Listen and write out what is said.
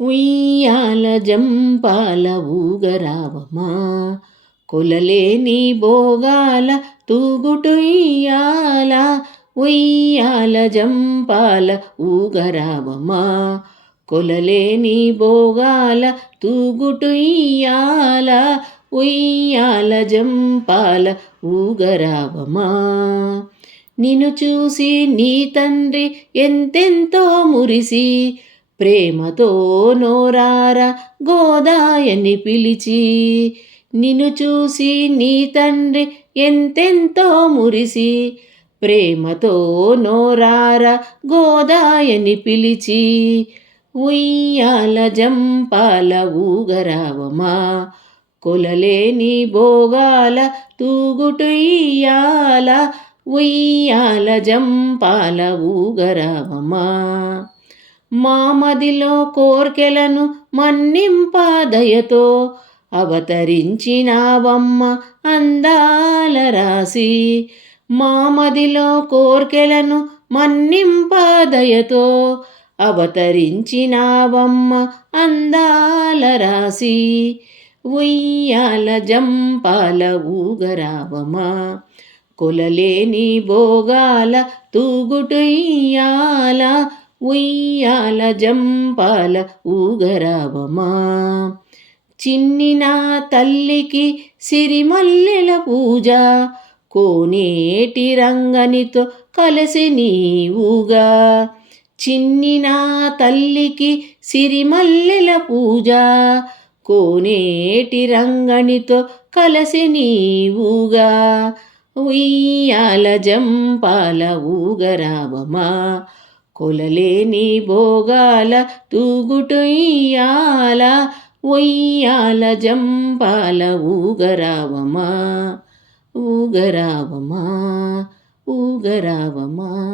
ఉయ్యాల జంపాల ఊగరావమా, కొలలేని భోగాల తూగుటుయ్యాల. ఉయ్యాల జంపాల ఊగరావమా, కొలలేని భోగాల తూగుటుయ్యాల. ఉయ్యాల జంపాల ఊగరావమా. నిన్ను చూసి నీ తండ్రి ఎంతెంతో మురిసి, ప్రేమతో నోరార గోదాయని పిలిచి. నిన్ను చూసి నీ తండ్రి ఎంతెంతో మురిసి, ప్రేమతో నోరార గోదాయని పిలిచి. ఉయ్యాల జంపాల ఊగరావమా, కొలలేని భోగాల తూగుటుయ్యాల. ఉయ్యాల జంపాల ఊగరావమా. మా మదిలో కోర్కెలను మన్నింపాదయతో, అవతరించినావమ్మ అందాల రాసి. మా మదిలో కోర్కెలను మన్నింపాదయతో, అవతరించినావమ్మ అందాల రాసి. ఉయ్యాల జంపాల ఊగరావమా, కొలలేని భోగాల తూగుటుయ్యాల. ఉయ్యాల జంపాల ఊగరావమా. చిన్ని నా తల్లికి సిరిమల్లెల పూజ, కోనేటి రంగనితో కలిసి నీవుగా. చిన్ని నా తల్లికి సిరిమల్లెల పూజ, కోనేటి రంగనితో కలిసి నీవుగా. ఉయ్యాల జంపాల ఊగరావమా, కొలలేని భోగాల తూగుటుయ్యాల. ఉయ్యాల జంపాల ఊగరావమా, ఊగరావమా, ఊగరావమా.